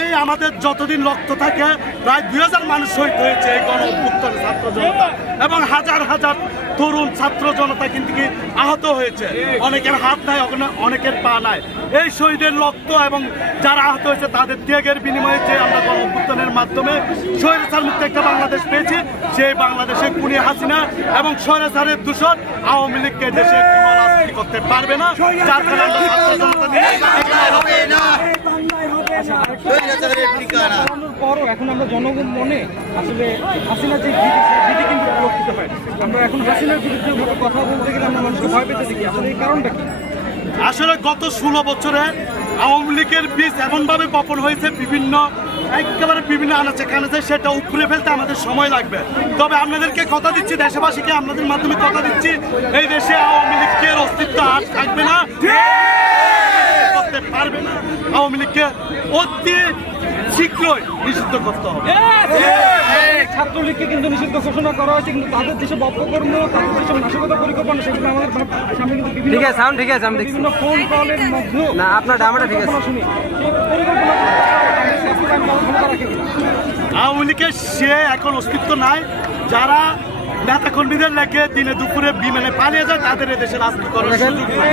এই আমাদের যতদিন রক্ত থাকে প্রায় 2000 মানুষ শহীদ হয়েছে এই গণ অভ্যুত্থানে ছাত্র জনতা, এবং হাজার হাজার তরুণ ছাত্র জনতা কিন্তু আহত হয়েছে। অনেকের হাত নাই, অনেকের পা নাই। এই শহীদের রক্ত এবং যারা আহত হয়েছে তাদের ত্যাগের বিনিময়ে যে আমরা গণ অভ্যুত্থানের মাধ্যমে স্বৈরাচার মুক্ত একটা বাংলাদেশ পেয়েছি, সেই বাংলাদেশে খুনি হাসিনা এবং স্বৈরাচারের দূষণ আওয়ামী লীগকে দেশে কোনো রাজনীতি করতে পারবে না। যার কারণে আমরা ছাত্র জনতা এখন আমরা জনগণ মনে আসলে হাসিনার যে ভীতি কিন্তু প্রলক্ষিত হয়। আমরা এখন হাসিনার বিরুদ্ধে কথা বলতে গেলে আমরা মানুষকে ভয় পেতে দেখি, আসলে এই কারণটা কি? আসলে গত 16 বছরে আওয়ামী লীগের বীজ এমনভাবে বপন হয়েছে একেবারে বিভিন্ন আনাচে কানাচে, সেটা উপড়ে ফেলতে আমাদের সময় লাগবে। তবে আপনাদেরকে কথা দিচ্ছি, দেশবাসীকে আপনাদের মাধ্যমে কথা দিচ্ছি, এই দেশে আওয়ামী লীগের অস্তিত্ব আর থাকবে না, করতে পারবে না। আওয়ামী লীগকে অতি শীঘ্রই নিষিদ্ধ করতে হবে। ছাত্রলীগকে কিন্তু নিষিদ্ধ ঘোষণা করা হয়েছে, কিন্তু তাদের যেসব অপকর্ম, তাদের যেসব নাশকতা পরিকল্পনা, সেগুলো আমাদের সামনে কিন্তু বিভিন্ন ফোন কলের মধ্যে না আপনার ডামাটা ঠিক আছে শুনি আওয়ামী লীগের সে এখন অস্তিত্ব নাই। যারা নেতাকর্মীদের লেগে দিনে দুপুরে বিমানে পালিয়ে যায় তাদের এদেশে রাজনীতি করার সুযোগ নাই।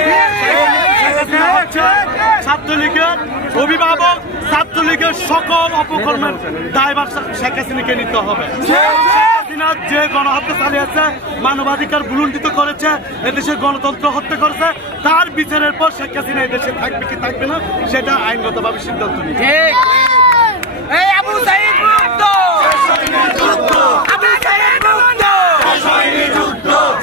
ছাত্রলীগের অভিভাবক, ছাত্রলীগের সকল অপকর্মের দায়ভার শেখ হাসিনাকে নিতে হবে। যে গণহত্যা চালিয়েছে, মানবাধিকার ভুলুণ্ঠিত করেছে, এদেশে গণতন্ত্র হত্যা করেছে, তার বিচারের পর শেখ হাসিনা এদেশে থাকবে কি থাকবে না সেটা আইনগতভাবে সিদ্ধান্ত নিতে।